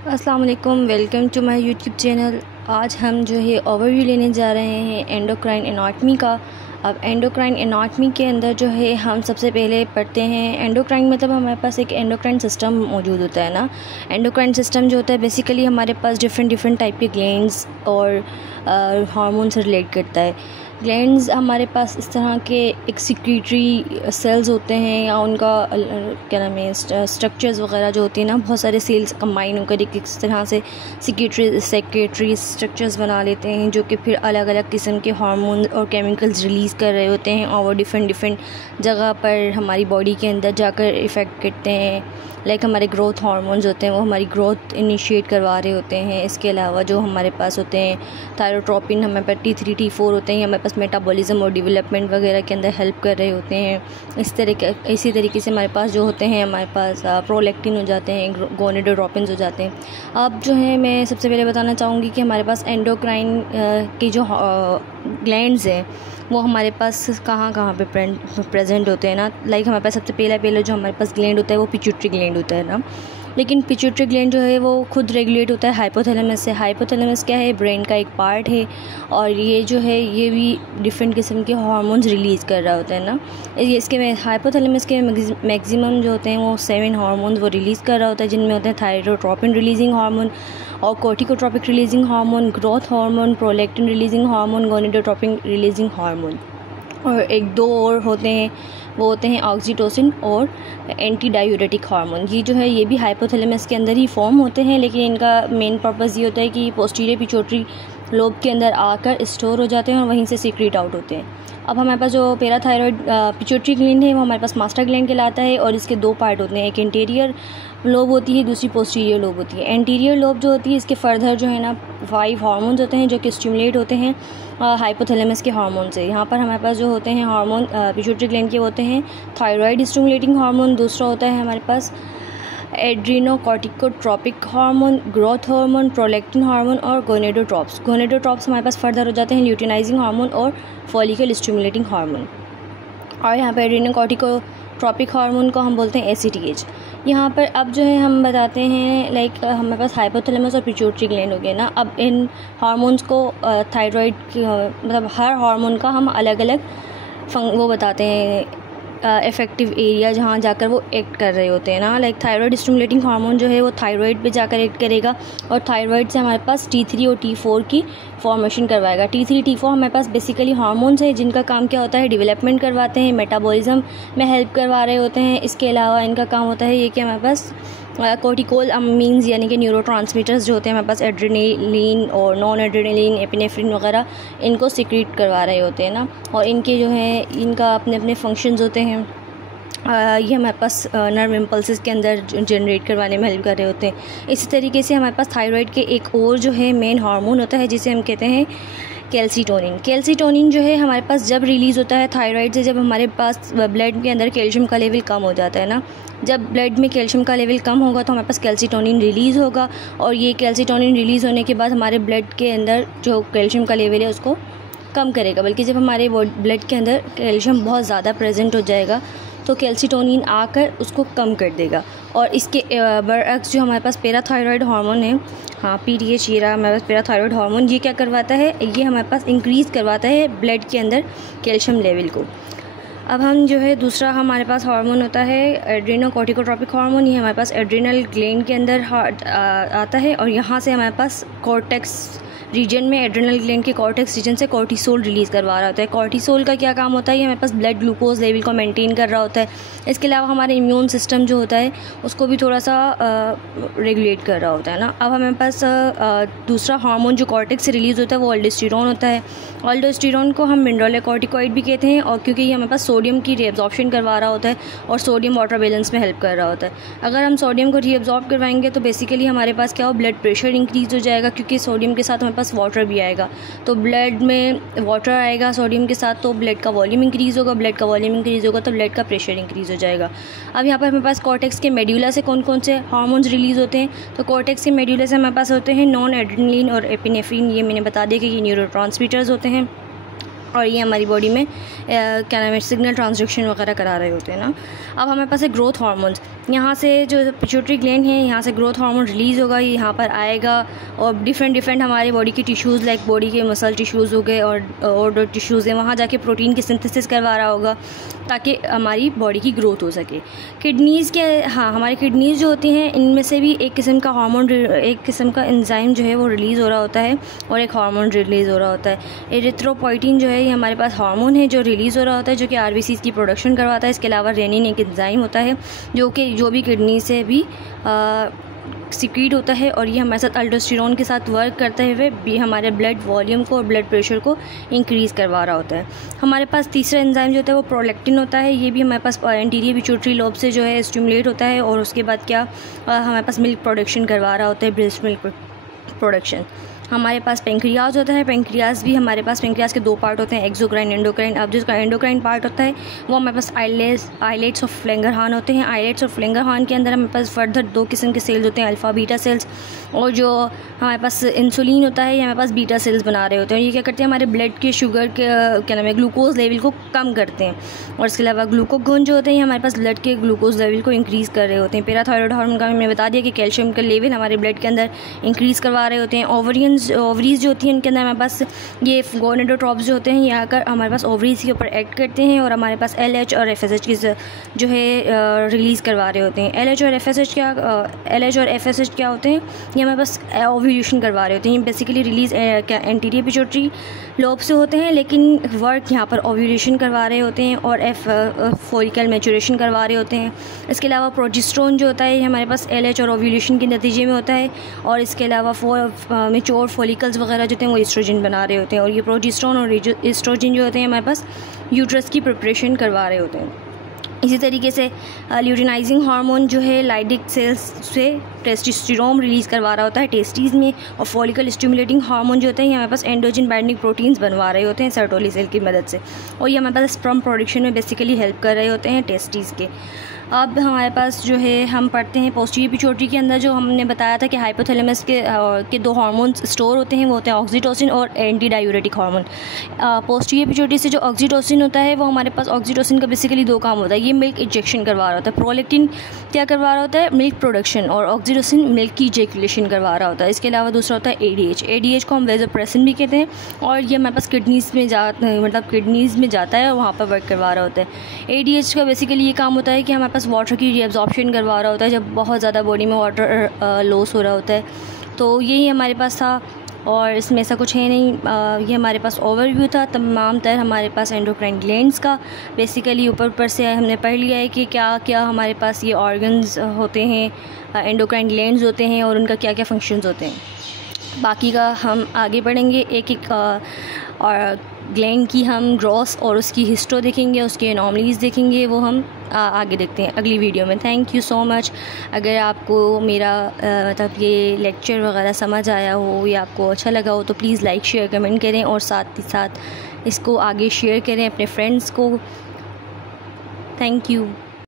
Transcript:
अस्सलाम वालेकुम, welcome to my YouTube channel. आज हम जो है ओवरव्यू लेने जा रहे हैं एंडोक्राइन एनाटमी का। अब एंडोक्राइन एनाटमी के अंदर जो है हम सबसे पहले पढ़ते हैं एंडोक्राइन मतलब हमारे पास एक एंडोक्राइन सिस्टम मौजूद होता है ना। एंडोक्राइन सिस्टम जो होता है बेसिकली हमारे पास डिफरेंट टाइप के ग्लैंड्स और हार्मोन से रिलेट करता है। ग्लैंड्स हमारे पास इस तरह के एक सिक्रीटरी सेल्स होते हैं या उनका क्या नाम है स्ट्रक्चर्स वगैरह जो होती हैं ना, बहुत सारे सेल्स कंबाइन होकर एक इस तरह से सेक्रेटरी स्ट्रक्चर्स बना लेते हैं जो कि फिर अलग अलग किस्म के हार्मोन और केमिकल्स रिलीज़ कर रहे होते हैं और वो डिफरेंट जगह पर हमारी बॉडी के अंदर जाकर इफ़ेक्ट करते हैं। लाइक हमारे ग्रोथ हार्मोन्स होते हैं वो हमारी ग्रोथ इनिशिएट करवा रहे होते हैं। इसके अलावा जो हमारे पास होते हैं थायरोट्रोपिन, हमारे पास T3 T4 होते हैं, हमारे पास मेटाबॉलिज्म और डेवलपमेंट वगैरह के अंदर हेल्प कर रहे होते हैं। इसी तरीके से हमारे पास जो होते हैं हमारे पास प्रोलैक्टिन हो जाते हैं, गोनेडोट्रोपिन्स हो जाते हैं। अब जो है मैं सबसे पहले बताना चाहूँगी कि हमारे पास एंडोक्राइन के जो ग्लैंड्स हैं वो हमारे पास कहाँ पे प्रेजेंट होते हैं ना। लाइक हमारे पास सबसे पहले जो हमारे पास ग्लैंड होता है वो पिट्यूटरी ग्लैंड होता है ना। लेकिन पिट्यूटरी ग्लैंड जो है वो खुद रेगुलेट होता है हाइपोथैलेमस से। हाइपोथैलेमस क्या है, ब्रेन का एक पार्ट है और ये जो है ये भी डिफरेंट किस्म के हार्मोन्स रिलीज़ कर रहा होता है ना। इसके में हाइपोथैलेमस के मैक्सिमम जो होते हैं वो 7 हार्मोन्स वो रिलीज़ कर रहा होता है, जिनमें होते हैं थायरोट्रोपिन रिलीजिंग हार्मोन और corticotropic releasing hormone, growth hormone, prolactin releasing hormone, gonadotropin releasing hormone. और एक दो और होते हैं, वो होते हैं ऑक्सीटोसिन और एंटी डायूरेटिक हार्मोन। ये जो है ये भी हाइपोथैलेमस के अंदर ही फॉर्म होते हैं, लेकिन इनका मेन पर्पस ये होता है कि पोस्टीरियर पिट्यूटरी लोब के अंदर आकर स्टोर हो जाते हैं और वहीं से सीक्रेट आउट होते हैं। अब हमारे पास जो पैराथायरॉयड पिट्यूटरी ग्लैंड है वो हमारे पास मास्टर ग्लैंड कहलाता है और इसके 2 पार्ट होते हैं, एक इंटीरियर लोब होती है, दूसरी पोस्टीरियर लोब होती है। एंटीरियर लोब जो होती है इसके फर्दर जो है ना 5 हार्मोन्स होते हैं जो कि स्टिमुलेट होते हैं हाइपोथैलेमस के हार्मोन से। यहाँ पर हमारे पास जो होते हैं हार्मोन पिट्यूटरी ग्लैंड के होते हैं थायराइड स्टिमुलेटिंग हार्मोन, दूसरा होता है हमारे पास adrenocorticotropic hormone, growth hormone, prolactin hormone और गोनेडोट्रोप्स। गोनेडोट्रोप्स हमारे पास फर्दर हो जाते हैं ल्यूटिनाइजिंग हार्मोन और फॉलिकल स्टिमुलेटिंग हार्मोन। और यहाँ पर एड्रीनोकॉर्टिकोट्रोपिक हार्मोन को हम बोलते हैं ACTH। यहाँ पर अब जो है हम बताते हैं लाइक हमारे पास हाइपोथैलेमस और पिट्यूटरी ग्लैंड हो गए ना। अब इन हार्मोन्स को थायराइड मतलब हर हार्मोन का हम अलग अलग वो बताते हैं इफ़ेक्टिव एरिया जहाँ जाकर वो एक्ट कर रहे होते हैं ना। लाइक थायराइड स्टिमुलेटिंग हार्मोन जो है वो थायराइड पे जाकर एक्ट करेगा और थायराइड से हमारे पास T3 और T4 की फॉर्मेशन करवाएगा। T3 T4 हमारे पास बेसिकली हार्मोन्स है जिनका काम क्या होता है, डेवलपमेंट करवाते हैं, मेटाबॉलिज्म में हेल्प करवा रहे होते हैं। इसके अलावा इनका काम होता है ये कि हमारे पास कोर्टिकोल अमीन्स यानी कि न्यूरोट्रांसमीटर्स जो होते हैं हमारे पास एड्रेनलिन और नॉन एड्रेनलिन, एपिनेफ्रिन वगैरह इनको सिक्रीट करवा रहे होते हैं ना। और इनके जो है इनका अपने फंक्शंस होते हैं। ये हमारे पास नर्व इम्पल्सेस के अंदर जनरेट करवाने में हेल्प कर रहे होते हैं। इसी तरीके से हमारे पास थायराइड के एक और जो है मेन हार्मोन होता है जिसे हम कहते हैं कैल्सीटोनिन। कैल्सीटोनिन जो है हमारे पास जब रिलीज़ होता है थायराइड से, जब हमारे पास ब्लड के अंदर कैल्शियम का लेवल कम हो जाता है ना। जब ब्लड में कैल्शियम का लेवल कम होगा तो हमारे पास कैल्सीटोनिन रिलीज़ होगा और ये कैल्सीटोनिन रिलीज़ होने के बाद हमारे ब्लड के अंदर जो कैल्शियम का लेवल है उसको कम करेगा। बल्कि जब हमारे ब्लड के अंदर कैल्शियम बहुत ज़्यादा प्रेजेंट हो जाएगा तो कैल्सीटोनिन आकर उसको कम कर देगा। और इसके बरअक्स जो हमारे पास पैराथायरॉयड हार्मोन है, PTH ये रहा हमारे पास पैराथायरॉयड हार्मोन, ये क्या करवाता है, ये हमारे पास इंक्रीज़ करवाता है ब्लड के अंदर कैल्शियम लेवल को। अब हम जो है दूसरा हमारे पास हार्मोन होता है एड्रीनोकॉर्टिकोट्रोपिक हार्मोन। ये हमारे पास एड्रिनल ग्लैंड के अंदर आता है और यहाँ से हमारे पास कॉर्टेक्स रीजन में एड्रिनल ग्लैंड के कॉर्टेक्स रीजन से कॉर्टिसोल रिलीज़ करवा रहा होता है। कॉर्टिसोल का क्या काम होता है, ये हमारे पास ब्लड ग्लूकोज लेवल को मेंटेन कर रहा होता है। इसके अलावा हमारे इम्यून सिस्टम जो होता है उसको भी थोड़ा सा रेगुलेट कर रहा होता है ना। अब हमारे पास दूसरा हार्मोन जो कॉर्टेक्स से रिलीज़ होता है वो अल्डोस्टेरोन होता है। अल्डोस्टेरोन को हम मिनरलोकॉर्टिकॉइड भी कहते हैं और क्योंकि ये हमारे पास सोडियम की रीअब्जॉर्प्शन करवा रहा होता है और सोडियम वाटर बैलेंस में हेल्प कर रहा होता है। अगर हम सोडियम को रीअब्जॉर्ब करवाएंगे तो बेसिकली हमारे पास क्या हो, ब्लड प्रेशर इंक्रीज़ हो जाएगा क्योंकि सोडियम के साथ हमारे पास वाटर भी आएगा। तो ब्लड में वाटर आएगा सोडियम के साथ तो ब्लड का वॉल्यूम इंक्रीज़ होगा, ब्लड का वॉल्यूम इंक्रीज़ होगा तो ब्लड का प्रेशर इंक्रीज़ हो जाएगा। अब यहाँ पर हमारे पास कॉर्टेक्स के मेड्यूला से कौन कौन से हार्मोन्स रिलीज़ होते हैं, तो कॉर्टेक्स के मेड्यूला से हमारे पास होते हैं नॉन एड्रेनलिन और एपिनेफ्रिन। ये मैंने बता दिया कि ये न्यूरोट्रांसमीटर्स होते हैं। और ये हमारी बॉडी में क्या नाम है सिग्नल ट्रांसडक्शन वगैरह करा रहे होते हैं ना। अब हमारे पास है ग्रोथ हार्मोन्स। यहाँ से जो पिट्यूटरी ग्लैंड है यहाँ से ग्रोथ हार्मोन रिलीज़ होगा, ये यहाँ पर आएगा और डिफरेंट हमारे बॉडी की टिश्यूज़ लाइक बॉडी के मसल टिश्यूज़ हो गए और टिश्यूज़ हैं वहाँ जाके प्रोटीन की सिंथेसिस करवा रहा होगा ताकि हमारी बॉडी की ग्रोथ हो सके। किडनीज़ के हमारी किडनीज़ जो होती हैं इनमें से भी एक किस्म का हार्मोन, एक किस्म का एंजाइम जो है वो रिलीज़ हो रहा होता है और एक हार्मोन रिलीज़ हो रहा होता है। एरिथ्रोपोइटिन जो है ये हमारे पास हार्मोन है जो रिलीज़ हो रहा होता है, जो कि आरबीसीज़ की प्रोडक्शन करवाता है। इसके अलावा रेनिन एक एंजाइम होता है जो भी किडनी से भी सिक्रीट होता है और ये हमारे साथ अल्डोस्टेरोन के साथ वर्क करते हुए भी हमारे ब्लड वॉल्यूम को और ब्लड प्रेशर को इंक्रीज़ करवा रहा होता है। हमारे पास तीसरा एंजाइम जो होता है वो प्रोलैक्टिन होता है, ये भी हमारे पास एंटीरियर पिट्यूटरी लोब से जो है स्टिमुलेट होता है और उसके बाद क्या हमारे पास मिल्क प्रोडक्शन करवा रहा होता है, ब्रेस्ट मिल्क प्रोडक्शन। हमारे पास पेंक्रियाज होता है, पेंक्रियाज भी हमारे पास पेंक्रियाज के दो पार्ट होते हैं, एक्सोक्राइन एंडोक्राइन। अब जिसका एंडोक्राइन पार्ट होता है वो हमारे पास आइलेट्स ऑफ फ्लैंगरहान होते हैं। आइलेट्स ऑफ फ्लैंगरहान के अंदर हमारे पास फर्दर दो किस्म के सेल्स होते हैं, अल्फ़ा बीटा सेल्स, और जो हमारे पास इंसुलिन होता है ये हमारे पास बीटा सेल्स बना रहे होते हैं। ये क्या करते हैं हमारे ब्लड के शुगर के क्या नाम है ग्लूकोज लेवल को कम करते हैं और इसके अलावा ग्लूकोगोन जो होते हैं हमारे पास ब्लड के ग्लूकोज लेवल को इंक्रीज़ कर रहे होते हैं। पैराथायरॉयड हार्मोन का मैंने बता दिया कि कैल्शियम का लेवल हमारे ब्लड के अंदर इंक्रीज़ करवा रहे होते हैं। ओवरीज जो होती हैं इनके अंदर हमारे पास ये गोनेडोट्रॉप्स जो होते हैं ये आकर हमारे पास ओवरीज के ऊपर एक्ट करते हैं और हमारे पास LH और FSH की जो है रिलीज़ करवा रहे होते हैं। LH और FSH क्या होते हैं, ये हमारे पास ओव्यूलेशन करवा रहे होते हैं। ये basically release anterior pituitary lobe से होते हैं लेकिन वर्क यहाँ पर ओव्यूलेशन करवा रहे होते हैं और फॉलिकल मैचुरेशन करवा रहे होते हैं। इसके अलावा प्रोजेस्टेरोन जो होता है ये हमारे पास LH और ओव्यूलेशन के नतीजे में होता है और इसके अलावा मैच्योर फॉलिकल्स वगैरह जो होते हैं वो एस्ट्रोजन बना रहे होते हैं और ये प्रोजेस्टेरोन और एस्ट्रोजन जो होते हैं हमारे पास यूट्रस की प्रिपरेशन करवा रहे होते हैं। इसी तरीके से ल्यूटिनाइजिंग हार्मोन जो है लाइडिक सेल्स से टेस्टोस्टेरोन रिलीज़ करवा रहा होता है टेस्टीज़ में और फॉलिकल स्टिमुलेटिंग हार्मोन जो होते हैं हमारे पास एंडोजन बाइंडिंग प्रोटीन्स बनवा रहे होते हैं सर्टोली सेल की मदद से और ये हमारे पास स्पर्म प्रोडक्शन में बेसिकली हेल्प कर रहे होते हैं टेस्टीज़ के। अब हमारे पास जो है हम पढ़ते हैं पोस्टीरियर पिट्यूटरी के अंदर जो हमने बताया था कि हाइपोथैलेमस के दो हार्मोन्स स्टोर होते हैं, वो होते हैं ऑक्सीटोसिन और anti diuretic hormone. Posterior pituitary से जो ऑक्सीटोसिन होता है वो हमारे पास ऑक्सीटोसिन का बेसिकली दो काम होता है, ये मिल्क इंजेक्शन करवा रहा होता है। प्रोलैक्टिन क्या करवा रहा होता है, मिल्क प्रोडक्शन, और ऑक्सीटोसिन मिल्क की इजैकुलेशन करवा रहा होता है। इसके अलावा दूसरा होता है ADH को हम वेसोप्रेसिन भी कहते हैं और ये हमारे पास किडनीज़ में जाता है और वहाँ पर वर्क करवा रहा होता है। ADH का बेसिकली ये काम होता है कि हमारे पास वाटर की रीअब्जॉर्प्शन करवा रहा होता है जब बहुत ज़्यादा बॉडी में वाटर लॉस हो रहा होता है। तो यही हमारे पास था और इसमें ऐसा कुछ है नहीं। ये हमारे पास ओवरव्यू था तमाम तर हमारे पास एंडोक्राइन ग्लैंड्स का। बेसिकली ऊपर से हमने पढ़ लिया है कि क्या क्या हमारे पास ये ऑर्गन्स होते हैं, एंडोक्राइन ग्लैंड्स होते हैं और उनका क्या क्या फंक्शंस होते हैं। बाकी का हम आगे पढ़ेंगे, एक और ग्लैंड की हम ग्रोथ और उसकी हिस्ट्री देखेंगे, उसके एनॉमलीज़ देखेंगे, वो हम आगे देखते हैं अगली वीडियो में। Thank you so much. अगर आपको मेरा मतलब ये लेक्चर वगैरह समझ आया हो या आपको अच्छा लगा हो तो प्लीज़ लाइक शेयर कमेंट करें और साथ ही साथ इसको आगे शेयर करें अपने फ्रेंड्स को। Thank you.